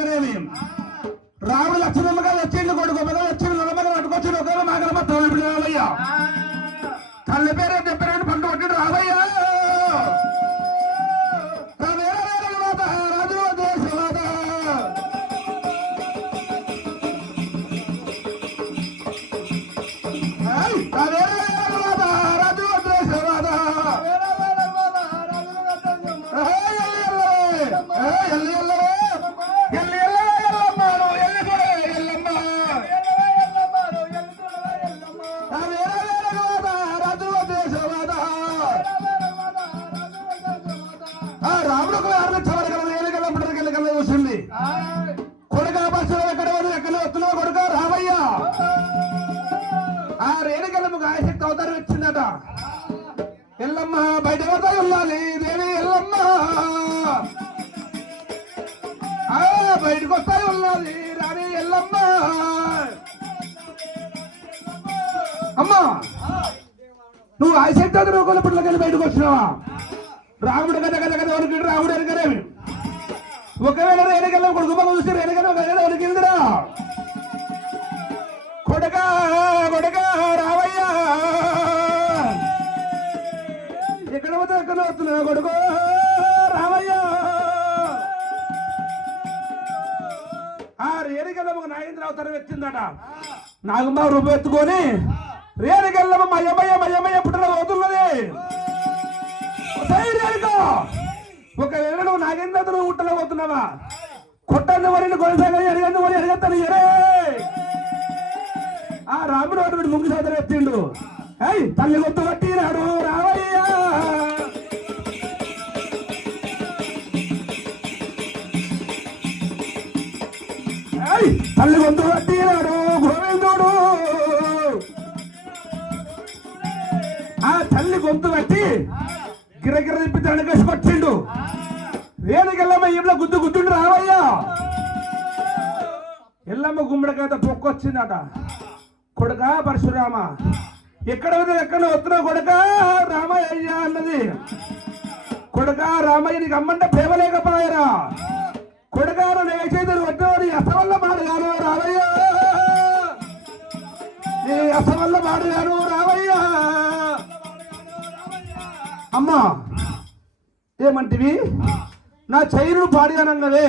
ఎరగరేమి రాముడు లక్ష్మమ్మగా వచ్చిండు కొడుకు మీద వచ్చిండు నలమగా పట్టుకొచ్చిండు ఒక మాగలమ్మ తోడు రావయ్యా తల్లి పేరు చెప్పారని పంట కొట్టిండు రావయ్యా కొడుకా బస్సు ఎక్కడ ఎక్కడ వస్తున్నావు కొడుక రావయ్యా ఆ రేణుకెళ్ళమ్మకు ఆసక్తి అవతారం వచ్చిందట ఎల్లమ్మ బయట పడతా ఉండాలి దేవి ఎల్లమ్మ బయటకు వస్తాయి ఉన్నది రాని ఎల్లమ్మ అమ్మా నువ్వు ఆసక్తి నువ్వు కొల పిల్లలకి బయటకు వచ్చినావా రాముడు కదా కదా కదా వరకు రాముడు ఎరగరేమి ఒకవేళ రేణుకెళ్ళ కొడుకు బాబు చూస్తే రేణుకెళ్ళ వరికిందిరా కొడుక కొడుక రావయ్యా ఎక్కడ పోతే ఎక్కడ వస్తున్నావు కొడుకు రావయ్యా ఆ రేణుకెళ్ళ ఒక నాగేంద్ర అవతారం ఎత్తిందట నాగమ్మ రూపాయి ఎత్తుకొని రేణుకెళ్ళమ్మ మయ్యమయ్య పుట్టిన పోతున్నది ఒకవేళ నువ్వు నాగేంద్ర నువ్వు ఉట్టలో పోతున్నావా కొట్టంది వరిని కొనసాగని అడిగంది వరి అడిగతాను ఎరే ఆ రాముడు అటువంటి ముందు సోదరు ఎత్తిండు అయ్ తల్లి గొంతు పట్టినాడు రావయ్యా తల్లి గొంతు పట్టినాడు గోవిందుడు ఆ తల్లి గొంతు పట్టి గిరగిర తిప్పి తనకేసి కొట్టిండు రేణుకెళ్ళమ్మ ఇంట్లో గుద్దుండు రావయ్యా ఎల్లమ్మ గుమ్మడికైతే పొక్కొచ్చిందట కొడుక పరశురామ ఎక్కడ ఎక్కడ వస్తున్నావు కొడుక రామయ్య అన్నది కొడుక రామయ్య నీకు అమ్మంటే ప్రేమ లేకపోయారా కొడుక నేచైతే వడ్డోని అసవల్ల మాడగాను రావయ్య నీ అసవల్ల మాడగాను రావయ్య అమ్మా ఏమంటివి నా చెయ్యిను పాడిగానన్నదే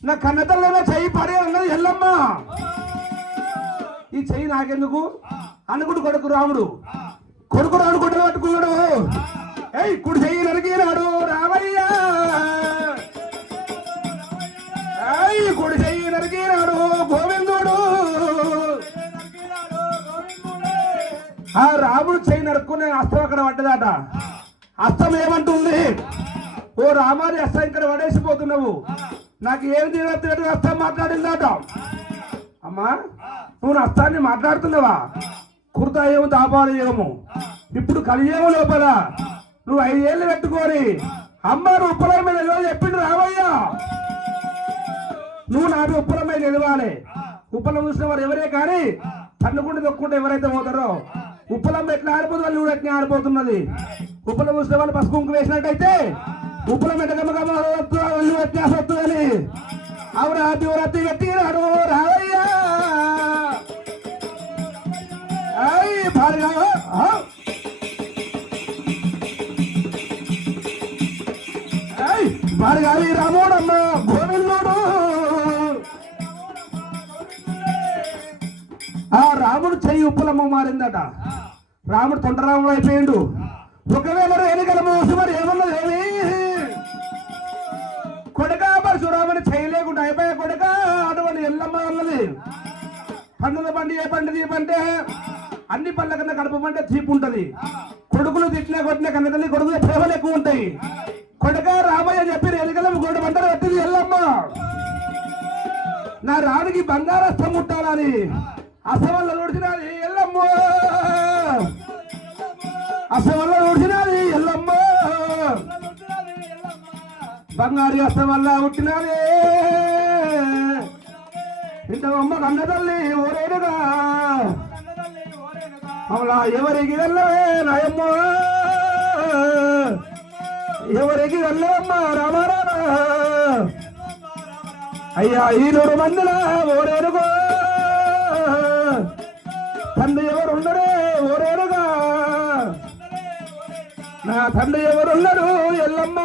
నా కన్నతల్లో చెయ్యి పాడిగానన్నది ఎల్లమ్మ ఈ చెయ్యి నాకెందుకు అనుకుడు కొడుకు రాముడు కొడుకుని పట్టుకున్నాడు ఏయ్ కుడి చెయ్యి నరికినాడు రామయ్యా ఏయ్ కుడి చెయ్యి నరికినాడు గోవిందుడు ఆ రాముడు చెయ్యి నరుక్కునే అస్తం అక్కడ పడ్డదట అస్తం ఏమంటుంది ఓ రామాని అస్తం ఇక్కడ పడేసిపోతున్నావు నాకు ఏం తీరట్టు అస్తం మాట్లాడిందట అమ్మా నువ్వు అస్తాన్ని మాట్లాడుతున్నావా కృతయోగం తాపాలయోగము ఇప్పుడు కలియోగం లోపల నువ్వు 5 ఏళ్ళు పెట్టుకొని అమ్మ నువ్వు ఉప్పల మీద చెప్పిండు రావయ్యా నువ్వు నాకు ఉప్పల మీద నిలవాలి ఉప్పలం చూసిన వారు ఎవరే కానీ తన్నుకుంటూ దొక్కుంటే ఎవరైతే పోతారో ఉప్పలం ఎట్లా ఆడిపోతుంది వాళ్ళు ఎట్లా ఆడిపోతున్నది ఉప్పలం చూసిన వాళ్ళు పసుపు కుంకు వేసినట్టయితే ఉప్పలం ఎట్టగమ్మగమ్మ వ్యత్యాసం వస్తుందని అవునా దివరత్తి గట్టినాడు రావయ్యా భార్గావి రాముడమ్మ గోవిందుడు ఆ రాముడు చెయ్యి ఉప్పులమ్మ మారిందట రాముడు తొండరాముడు అయిపోయిండు ఒకవేళ రేణుకల మోసం మరి ఏమన్నది ఏమి కొడుక పరశురామని చేయలేకుండా అయిపోయా కొడుక అటువంటి ఎల్లమ్మ అన్నది పండుగ పండి ఏ పండుగ తీపంటే అన్ని పళ్ళ కన్నా గడపమంటే తీపి ఉంటది కొడుకులు తిట్టినా కొట్టినా కన్నా తల్లి కొడుకులు ప్రేమలు ఎక్కువ ఉంటాయి కొడుక రామయ్య చెప్పి రేణుకలమ్మ గోడ పంటలు పెట్టింది ఎల్లమ్మ నా రాడికి బంగారస్థం ముట్టాలని అసవల్ల నడిచినది ఎల్లమ్మ అసవల్ల నడిచినది ఎల్లమ్మ బంగారు అసవల్ల పుట్టినది ఇంత అమ్మ కన్న తల్లి ఓరేడుగా అమలా ఎవరికి వెళ్ళవే నాయమ్మ ఎవరికి వెళ్ళవమ్మ రామారామ అయ్యా ఈ 100 మందిలో ఓరేరుగో తండ్రి ఎవరున్నరే ఓరేరుగా నా తండ్రి ఎవరున్నారు ఎల్లమ్మ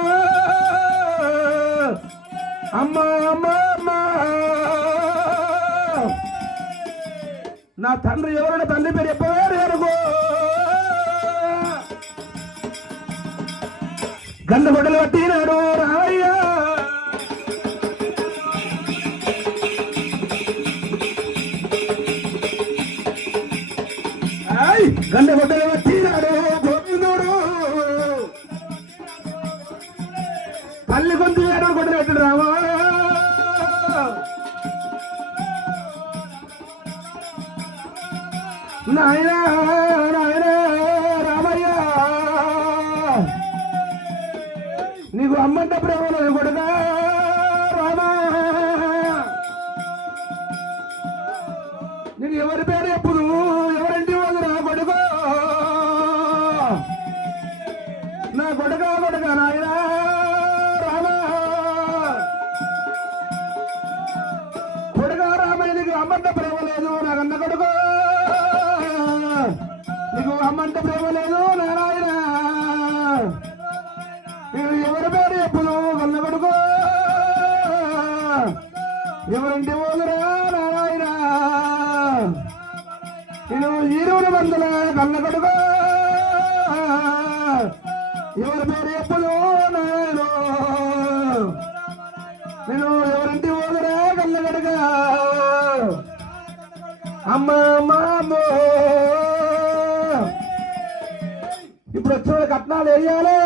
అమ్మ అమ్మ అమ్మ నా తండ్రి ఎవరున్న తండ్రి పేరు చెప్పవేరుగో గండ గొడ్డలు పట్టినాడు రామయ్య గండ గొడ్డలు పట్టినాడు గోవిందుడు తల్లి కొంత గొడ్డలు పెట్టాడు రామా నాయనా నాయనా రామయ్య నీకు అమ్మంట ప్రేమలో కొడుగా రామా నీకు ఎవరి పేరు ఎప్పుడు ఎవరంటి వదురా కొడుకో నా కొడుకా కొడుకా నాయనా రామా కొడుగా రామయ్య నీకు అమ్మంట ప్రేమ లేదు నాకన్న కొడుకో నీకు అమ్మంట ప్రేమ లేదు నారాయణ ఎవరి పేరు ఎప్పుడు కన్న కొడుకో ఎవరంటే పోదురా నారాయణ నేను 20 మందుల కన్న కొడుకో ఎవరి పేరు ఎప్పుడు నారాయణ నేను ఎవరంటే పోదురా కన్న కొడుక అమ్మ అమ్మ ఇప్పుడు వచ్చిన కట్నాలు వేయాలి